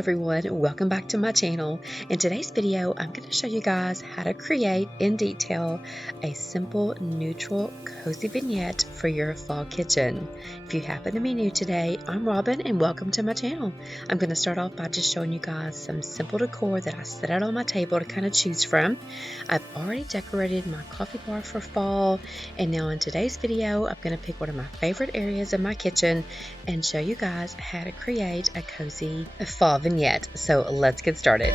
everyone, welcome back to my channel. In today's video, I'm going to show you guys how to create in detail a simple, neutral, cozy vignette for your fall kitchen. If you happen to be new today, I'm Robin and welcome to my channel. I'm going to start off by just showing you guys some simple decor that I set out on my table to kind of choose from. I've already decorated my coffee bar for fall, and now in today's video, I'm going to pick one of my favorite areas of my kitchen and show you guys how to create a cozy fall vignette. So let's get started.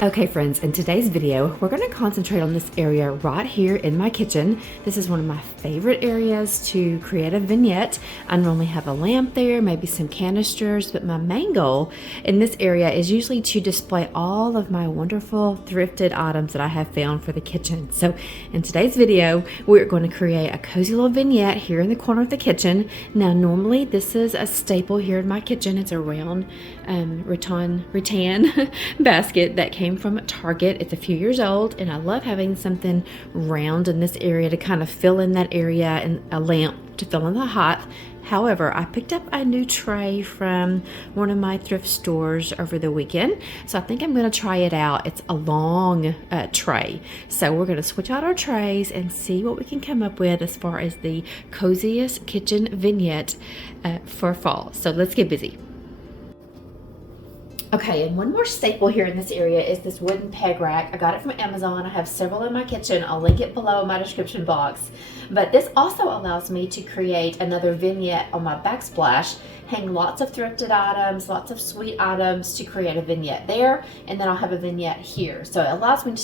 Okay friends, in today's video, we're going to concentrate on this area right here in my kitchen. This is one of my favorite areas to create a vignette. I normally have a lamp there, maybe some canisters, but my main goal in this area is usually to display all of my wonderful thrifted items that I have found for the kitchen. So in today's video, we're going to create a cozy little vignette here in the corner of the kitchen. Now normally this is a staple here in my kitchen. It's a round rattan basket that came from Target. It's a few years old, and I love having something round in this area to kind of fill in that area, and a lamp to fill in the height. However, I picked up a new tray from one of my thrift stores over the weekend, so I think I'm going to try it out. It's a long tray, so we're going to switch out our trays and see what we can come up with as far as the coziest kitchen vignette for fall. So let's get busy. Okay, and one more staple here in this area is this wooden peg rack. I got it from Amazon. I have several in my kitchen. I'll link it below in my description box. But this also allows me to create another vignette on my backsplash, hang lots of thrifted items, lots of sweet items to create a vignette there, and then I'll have a vignette here. So it allows me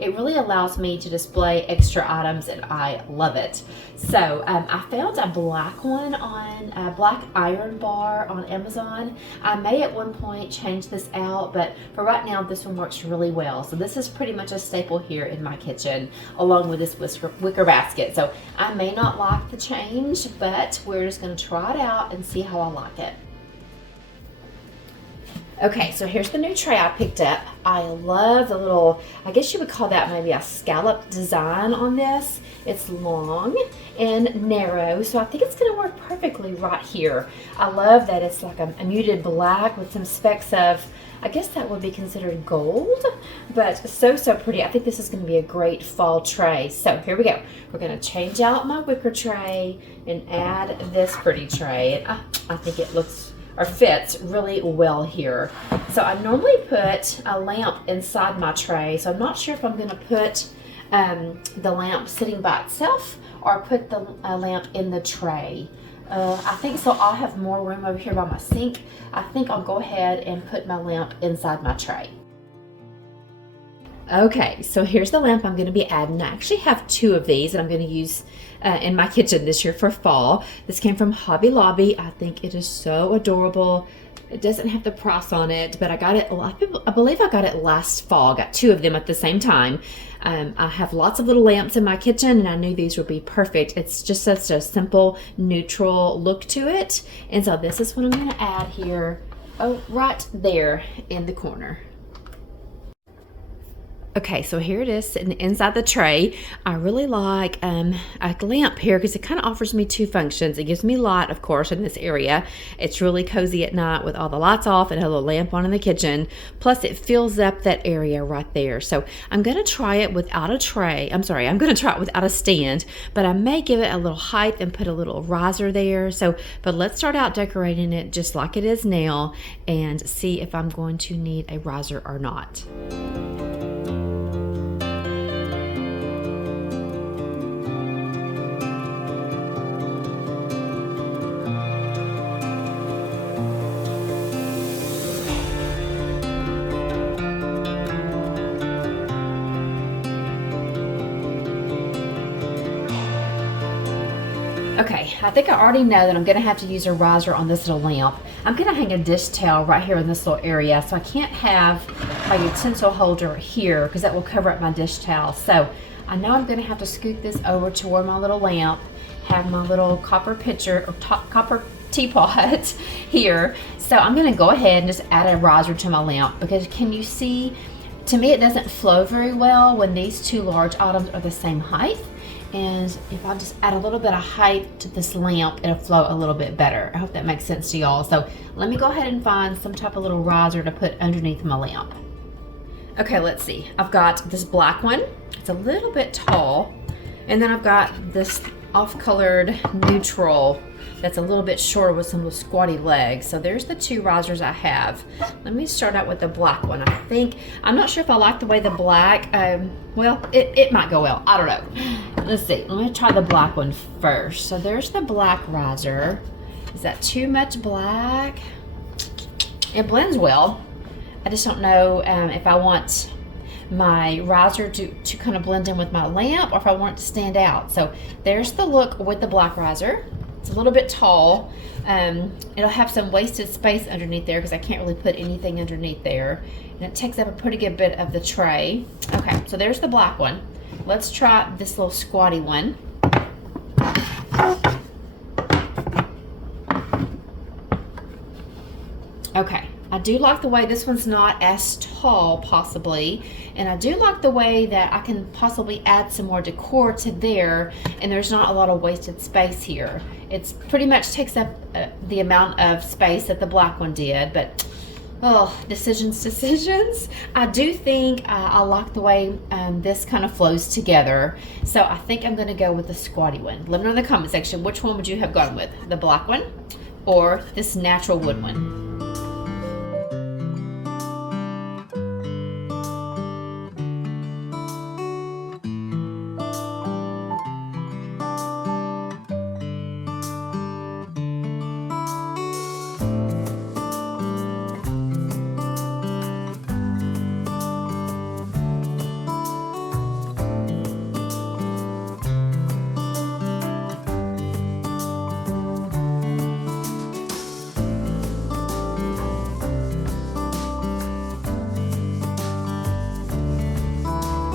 it really allows me to display extra items, and I love it. So I found a black one on a black iron bar on Amazon. I may at one point change this out, but for right now this one works really well. So this is pretty much a staple here in my kitchen, along with this wicker basket. So I may not like the change, but we're just going to try it out and see how I like it. Okay, so here's the new tray I picked up. I love the little, I guess you would call that maybe a scallop design on this. It's long and narrow, so I think it's gonna work perfectly right here. I love that it's like a muted black with some specks of, I guess that would be considered gold, but so pretty. I think this is gonna be a great fall tray. So here we go. We're gonna change out my wicker tray and add this pretty tray. And I think it looks or fits really well here. So I normally put a lamp inside my tray, so I'm not sure if I'm going to put the lamp sitting by itself or put the lamp in the tray. I think so. I'll have more room over here by my sink. I think I'll go ahead and put my lamp inside my tray. Okay, so here's the lamp I'm going to be adding. I actually have two of these that I'm going to use in my kitchen this year for fall. This came from Hobby Lobby. I think it is so adorable. It doesn't have the price on it, but I got it, I believe I got it last fall. I got two of them at the same time. I have lots of little lamps in my kitchen, and I knew these would be perfect. It's just such a simple, neutral look to it. And so this is what I'm going to add here, right there in the corner. Okay, so here it is sitting inside the tray. I really like a lamp here because it kind of offers me two functions. It gives me light, of course, in this area. It's really cozy at night with all the lights off and a little lamp on in the kitchen. Plus, it fills up that area right there. So I'm going to try it without a tray. I'm going to try it without a stand, but I may give it a little height and put a little riser there. But let's start out decorating it just like it is now and see if I'm going to need a riser or not. Okay, I think I already know that I'm going to have to use a riser on this little lamp. I'm going to hang a dish towel right here in this little area, so I can't have my utensil holder here because that will cover up my dish towel. So I know I'm going to have to scoot this over toward my little lamp, have my little copper pitcher or copper teapot here. So I'm going to go ahead and just add a riser to my lamp because can you see, to me it doesn't flow very well when these two large items are the same height. And if I just add a little bit of height to this lamp, it'll flow a little bit better. I hope that makes sense to y'all. So let me go ahead and find some type of little riser to put underneath my lamp. Okay, let's see. I've got this black one. It's a little bit tall. And then I've got this off-colored neutral that's a little bit shorter with some little squatty legs. So there's the two risers I have. Let me start out with the black one. I'm not sure if I like the way the black, well, it might go well. I don't know. Let's see. Let me try the black one first. So there's the black riser. Is that too much black? It blends well. I just don't know if I want my riser to kind of blend in with my lamp, or if I want it to stand out. So there's the look with the black riser. It's a little bit tall. It'll have some wasted space underneath there because I can't really put anything underneath there. And it takes up a pretty good bit of the tray. Okay, so there's the black one. Let's try this little squatty one. Okay, I do like the way this one's not as tall, possibly, and I do like the way that I can possibly add some more decor to there, and there's not a lot of wasted space here. It's pretty much takes up the amount of space that the black one did, but oh, decisions. I do think I like the way this kind of flows together, so I think I'm going to go with the squatty one. Let me know in the comment section, which one would you have gone with? The black one or this natural wood one?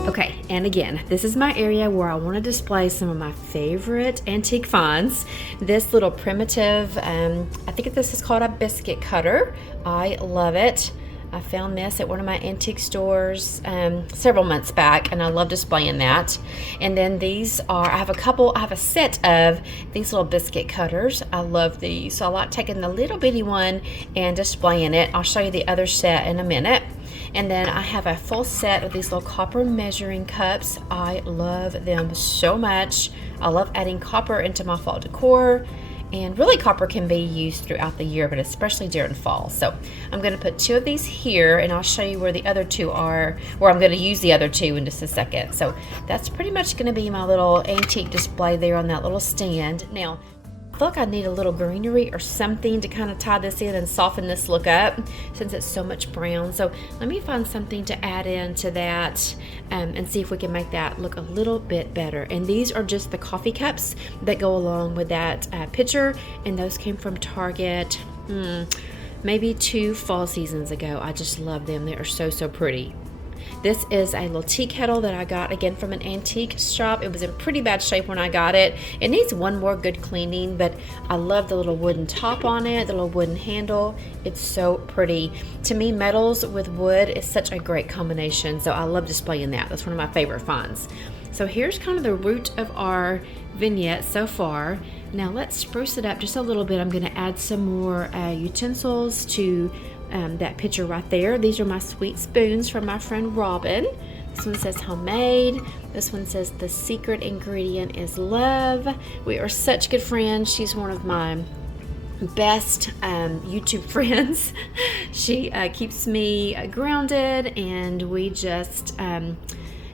Okay, and again, this is my area where I want to display some of my favorite antique finds. This little primitive, I think this is called a biscuit cutter. I love it. I found this at one of my antique stores several months back, and I love displaying that. And then these are, I have a set of these little biscuit cutters. I love these. So I like taking the little bitty one and displaying it. I'll show you the other set in a minute. And then I have a full set of these little copper measuring cups. I love them so much. I love adding copper into my fall decor. And really, copper can be used throughout the year, but especially during fall. So I'm going to put two of these here, and I'll show you where the other two are, where I'm going to use the other two in just a second. So that's pretty much going to be my little antique display there on that little stand. Now, I feel like I need a little greenery or something to kind of tie this in and soften this look up since it's so much brown. So let me find something to add into that and see if we can make that look a little bit better. And these are just the coffee cups that go along with that picture, and those came from Target maybe 2 fall seasons ago. I just love them. They are so pretty. This is a little tea kettle that I got again from an antique shop. It was in pretty bad shape when I got it. It needs one more good cleaning, but I love the little wooden top on it, the little wooden handle. It's so pretty. To me, metals with wood is such a great combination, so I love displaying that. That's one of my favorite finds. So here's kind of the root of our vignette so far. Now let's spruce it up just a little bit. I'm going to add some more utensils to that picture right there. These are my sweet spoons from my friend Robin. This one says homemade. This one says the secret ingredient is love. We are such good friends. She's one of my best YouTube friends. She keeps me grounded, and we just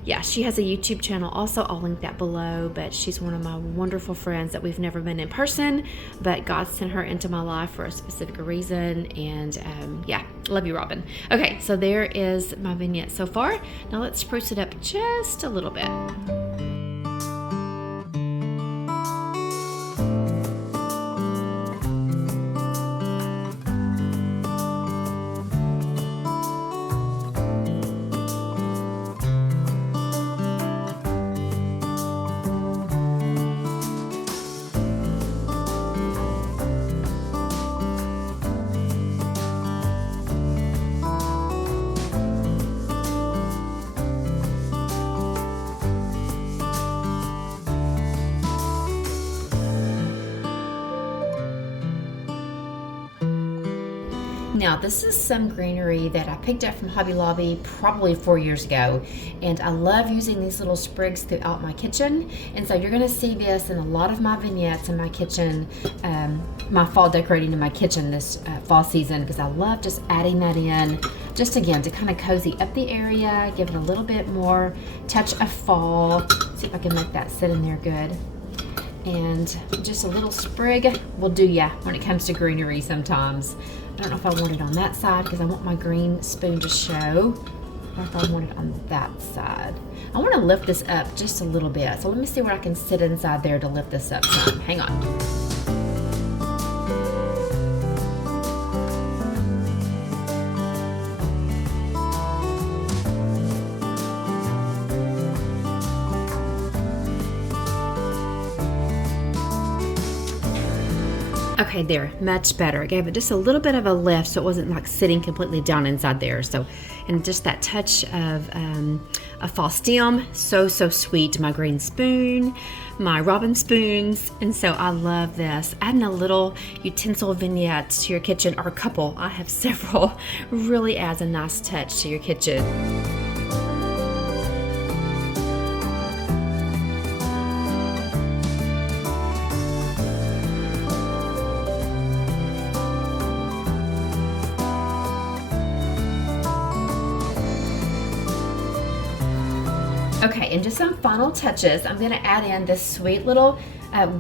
yeah, she has a YouTube channel also. I'll link that below, but she's one of my wonderful friends that we've never been in person, but God sent her into my life for a specific reason. And yeah, love you, Robin. Okay, so there is my vignette so far. Now let's spruce it up just a little bit. Now this is some greenery that I picked up from Hobby Lobby probably 4 years ago, and I love using these little sprigs throughout my kitchen, and so you're going to see this in a lot of my vignettes in my kitchen, my fall decorating in my kitchen this fall season, because I love just adding that in, just again to kind of cozy up the area, give it a little bit more touch of fall. See if I can make that sit in there good. And just a little sprig will do ya when it comes to greenery sometimes. I don't know if I want it on that side because I want my green spoon to show, or if I want it on that side. I want to lift this up just a little bit, so let me see what I can sit inside there to lift this up some. Hang on. Okay, there, much better. I gave it just a little bit of a lift so it wasn't like sitting completely down inside there. So, and just that touch of a fall stem, so sweet. My green spoon, my robin spoons, and so I love this. Adding a little utensil vignette to your kitchen, or a couple, I have several, really adds a nice touch to your kitchen. Okay, and just some final touches. I'm going to add in this sweet little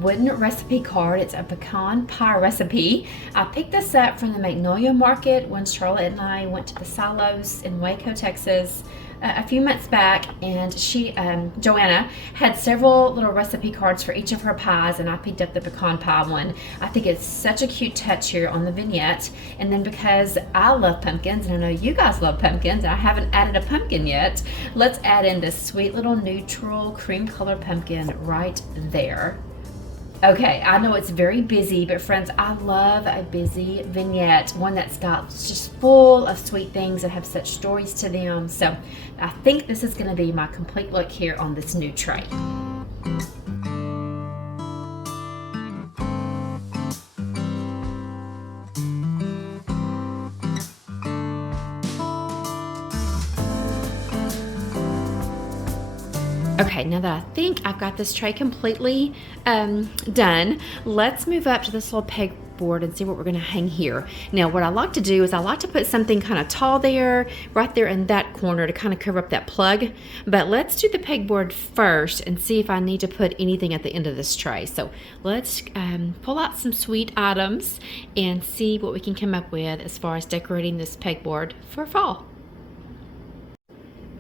wooden recipe card. It's a pecan pie recipe. I picked this up from the Magnolia Market when Charlotte and I went to the silos in Waco, Texas a few months back, and she, Joanna, had several little recipe cards for each of her pies, and I picked up the pecan pie one. I think it's such a cute touch here on the vignette, and then because I love pumpkins, and I know you guys love pumpkins, and I haven't added a pumpkin yet, let's add in this sweet little neutral cream color pumpkin right there. Okay, I know it's very busy, but friends, I love a busy vignette, one that's got just full of sweet things that have such stories to them. So I think this is going to be my complete look here on this new tray. Okay, now that I think I've got this tray completely done, let's move up to this little pegboard and see what we're going to hang here. Now, what I like to do is I like to put something kind of tall there, right there in that corner to kind of cover up that plug. But let's do the pegboard first and see if I need to put anything at the end of this tray. So let's pull out some sweet items and see what we can come up with as far as decorating this pegboard for fall.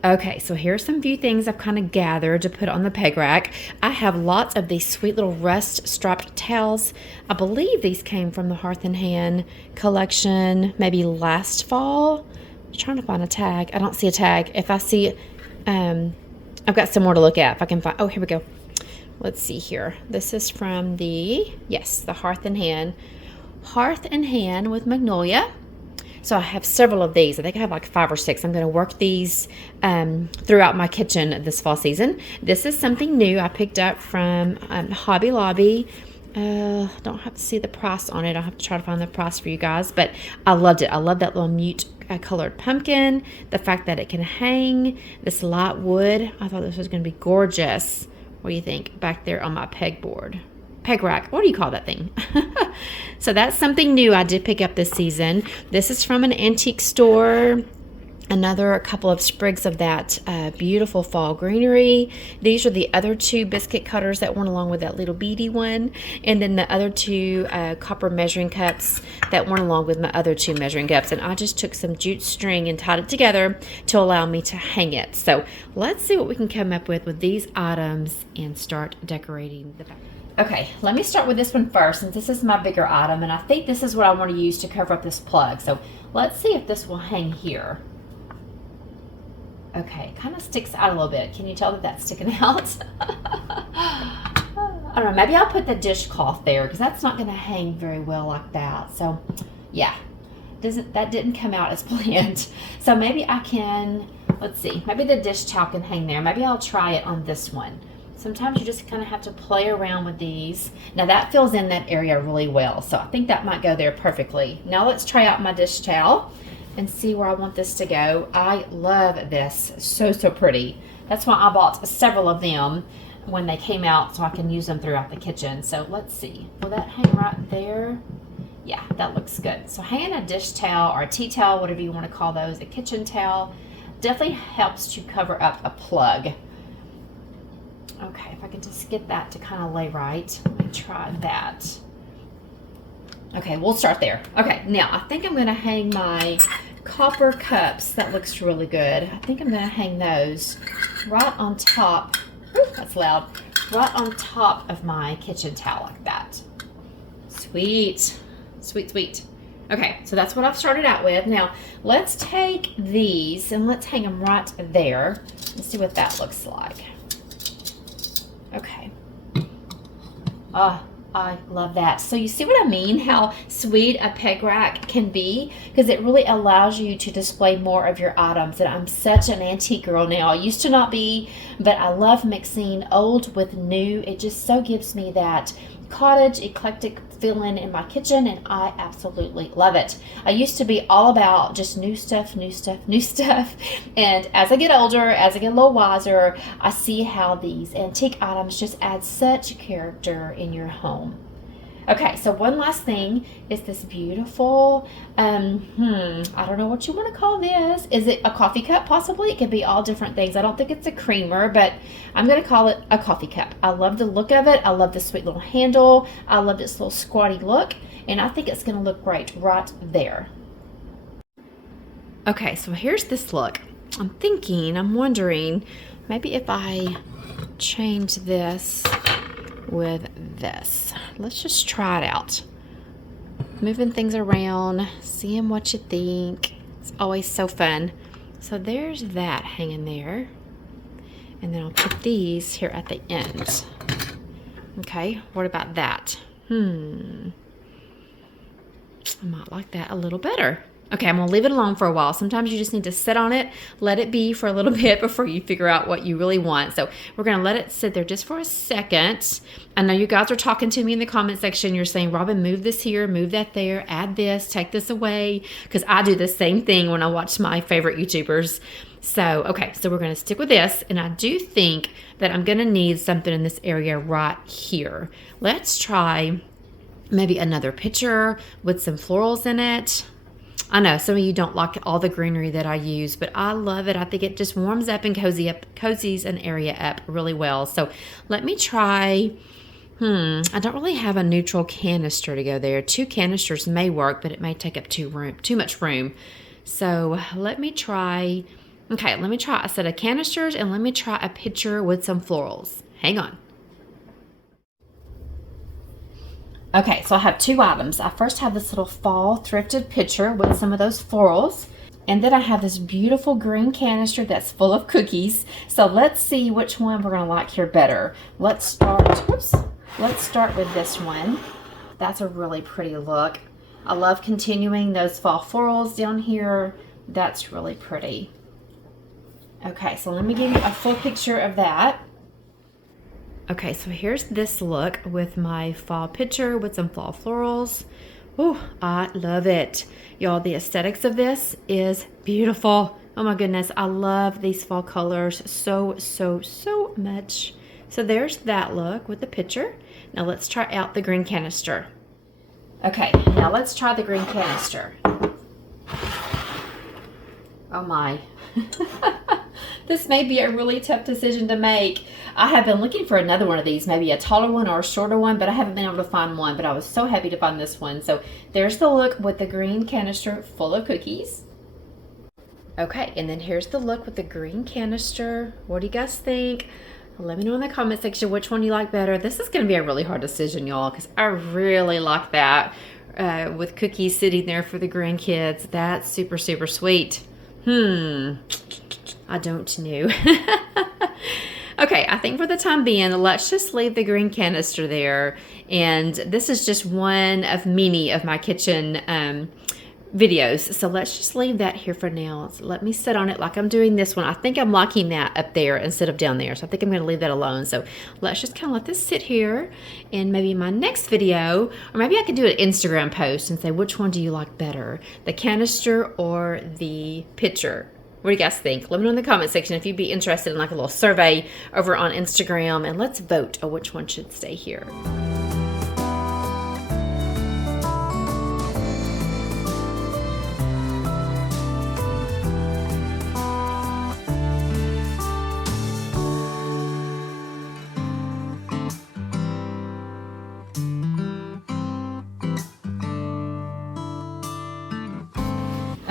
Okay, so here's some few things I've kind of gathered to put on the peg rack. I have lots of these sweet little rust striped towels. I believe these came from the Hearth and Hand collection maybe last fall. I'm trying to find a tag. I don't see a tag. If I see, I've got some more to look at if I can find. Oh, here we go. Let's see here. This is from the, yes, the Hearth and Hand. Hearth and Hand with Magnolia. So I have several of these. I think I have like 5 or 6. I'm going to work these throughout my kitchen this fall season. This is something new I picked up from Hobby Lobby. Don't have to see the price on it. I'll have to try to find the price for you guys. But I loved it. I love that little mute colored pumpkin. The fact that it can hang. This light wood. I thought this was going to be gorgeous. What do you think? Back there on my pegboard. Peg rack. What do you call that thing? So that's something new I did pick up this season. This is from an antique store. Another couple of sprigs of that beautiful fall greenery. These are the other 2 biscuit cutters that went along with that little beady one. And then the other 2 copper measuring cups that went along with my other 2 measuring cups. And I just took some jute string and tied it together to allow me to hang it. So let's see what we can come up with these items and start decorating the back. Okay, let me start with this one first, since this is my bigger item, and I think this is what I want to use to cover up this plug. So let's see if this will hang here. Okay, it kind of sticks out a little bit. Can you tell that that's sticking out? I don't know, maybe I'll put the dishcloth there, because that's not going to hang very well like that. So yeah, that didn't come out as planned. So maybe I can, let's see, maybe the dish towel can hang there. Maybe I'll try it on this one. Sometimes you just kind of have to play around with these. Now that fills in that area really well, so I think that might go there perfectly. Now let's try out my dish towel and see where I want this to go. I love this, so pretty. That's why I bought several of them when they came out so I can use them throughout the kitchen. So let's see, will that hang right there? Yeah, that looks good. So hanging a dish towel or a tea towel, whatever you want to call those, a kitchen towel, definitely helps to cover up a plug. Okay, if I can just get that to kind of lay right. Let me try that. Okay, we'll start there. Okay, now I think I'm gonna hang my copper cups. That looks really good. I think I'm gonna hang those right on top. Ooh, that's loud. Right on top of my kitchen towel like that. Sweet, sweet, sweet. Okay, so that's what I've started out with. Now, let's take these and let's hang them right there and see what that looks like. Okay. I love that. So you see what I mean? How sweet a peg rack can be? Because it really allows you to display more of your items. And I'm such an antique girl now. I used to not be, but I love mixing old with new. It just so gives me that cottage eclectic feeling in my kitchen, and I absolutely love it. I used to be all about just new stuff, new stuff, new stuff. And as I get older, as I get a little wiser, I see how these antique items just add such character in your home. Okay, so one last thing is this beautiful, I don't know what you want to call this. Is it a coffee cup possibly? It could be all different things. I don't think it's a creamer, but I'm going to call it a coffee cup. I love the look of it. I love the sweet little handle. I love this little squatty look, and I think it's going to look great right there. Okay, so here's this look. I'm wondering, maybe if I change this with this. Let's just try it out. Moving things around, seeing what you think. It's always so fun. So there's that hanging there. And then I'll put these here at the end. Okay, what about that? I might like that a little better. Okay, I'm gonna leave it alone for a while. Sometimes you just need to sit on it, let it be for a little bit before you figure out what you really want. So we're gonna let it sit there just for a second. I know you guys are talking to me in the comment section. You're saying, Robin, move this here, move that there, add this, take this away. Because I do the same thing when I watch my favorite YouTubers. So, okay, so we're gonna stick with this. And I do think that I'm gonna need something in this area right here. Let's try maybe another picture with some florals in it. I know some of you don't like all the greenery that I use, but I love it. I think it just warms up and cozies an area up really well. So let me try, I don't really have a neutral canister to go there. 2 canisters may work, but it may take up too much room. So let me try a set of canisters, and let me try a pitcher with some florals. Hang on. Okay, so I have 2 items. I first have this little fall thrifted pitcher with some of those florals. And then I have this beautiful green canister that's full of cookies. So let's see which one we're gonna like here better. Let's start with this one. That's a really pretty look. I love continuing those fall florals down here. That's really pretty. Okay, so let me give you a full picture of that. Okay, so here's this look with my fall pitcher with some fall florals. Oh, I love it. Y'all, the aesthetics of this is beautiful. Oh my goodness, I love these fall colors so much. So there's that look with the pitcher. Now let's try out the green canister. Okay, now let's try the green canister. Oh my. This may be a really tough decision to make. I have been looking for another one of these, maybe a taller one or a shorter one, but I haven't been able to find one, but I was so happy to find this one. So there's the look with the green canister full of cookies. Okay, and then here's the look with the green canister. What do you guys think? Let me know in the comment section which one you like better. This is gonna be a really hard decision, y'all, because I really like that with cookies sitting there for the grandkids. That's super sweet. I don't know. Okay, I think for the time being, let's just leave the green canister there. And this is just one of many of my kitchen videos. So let's just leave that here for now. So let me sit on it like I'm doing this one. I think I'm liking that up there instead of down there. So I think I'm going to leave that alone. So let's just kind of let this sit here, and maybe my next video, or maybe I could do an Instagram post and say, which one do you like better, the canister or the pitcher? What do you guys think? Let me know in the comment section if you'd be interested in like a little survey over on Instagram, and let's vote on which one should stay here.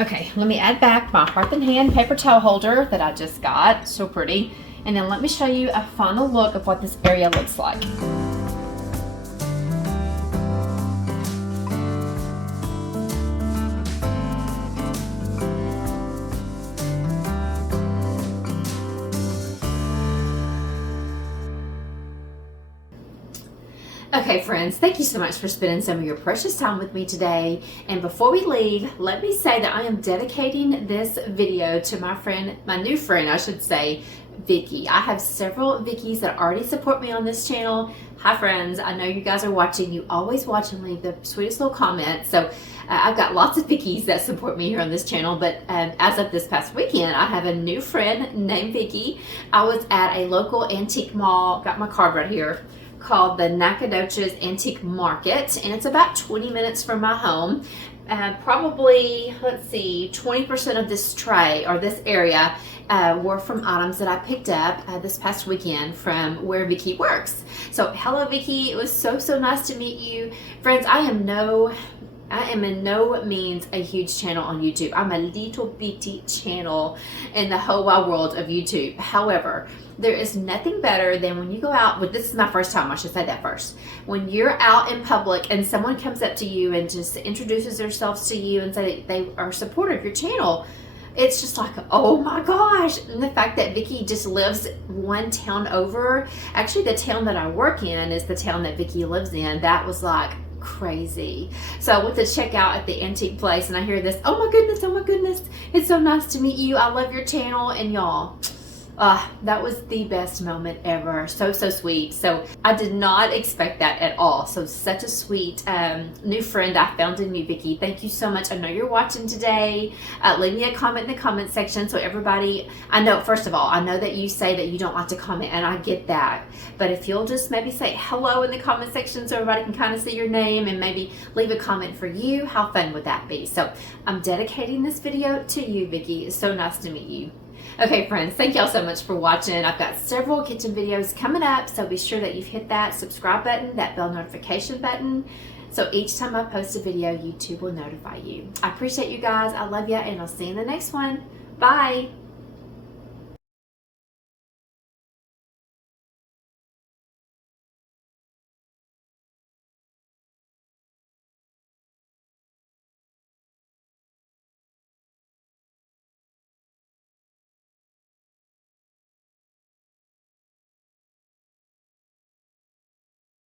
Okay, let me add back my Hearth and Hand paper towel holder that I just got. So pretty. And then let me show you a final look of what this area looks like. Okay, friends, thank you so much for spending some of your precious time with me today. And before we leave, let me say that I am dedicating this video to my new friend, I should say, Vicky. I have several Vickies that already support me on this channel. Hi, friends. I know you guys are watching. You always watch and leave the sweetest little comments. So I've got lots of Vickies that support me here on this channel, but as of this past weekend, I have a new friend named Vicky. I was at a local antique mall, got my card right here, called the Nacogdoches Antique Market, and it's about 20 minutes from my home. Probably, let's see, 20% of this tray or this area were from items that I picked up this past weekend from where Vicky works. So hello, Vicky. It was so nice to meet you. Friends, I am in no means a huge channel on YouTube. I'm a little bitty channel in the whole wide world of YouTube. However, there is nothing better than when you go out, this is my first time, I should say that first. When you're out in public and someone comes up to you and just introduces themselves to you and say that they are supportive of your channel, it's just like, oh my gosh. And the fact that Vicky just lives one town over, actually the town that I work in is the town that Vicky lives in, that was like crazy. So I went to check out at the antique place and I hear this, oh my goodness, it's so nice to meet you. I love your channel. And y'all, that was the best moment ever. So sweet. So I did not expect that at all. So such a sweet new friend I found in you, Vicky. Thank you so much. I know you're watching today. Leave me a comment in the comment section. So everybody, I know, first of all, I know that you say that you don't like to comment, and I get that. But if you'll just maybe say hello in the comment section so everybody can kind of see your name and maybe leave a comment for you, how fun would that be? So I'm dedicating this video to you, Vicky. It's so nice to meet you. Okay, friends, thank y'all so much for watching. I've got several kitchen videos coming up, so be sure that you've hit that subscribe button, that bell notification button, so each time I post a video, YouTube will notify you. I appreciate you guys. I love you, and I'll see you in the next one. Bye.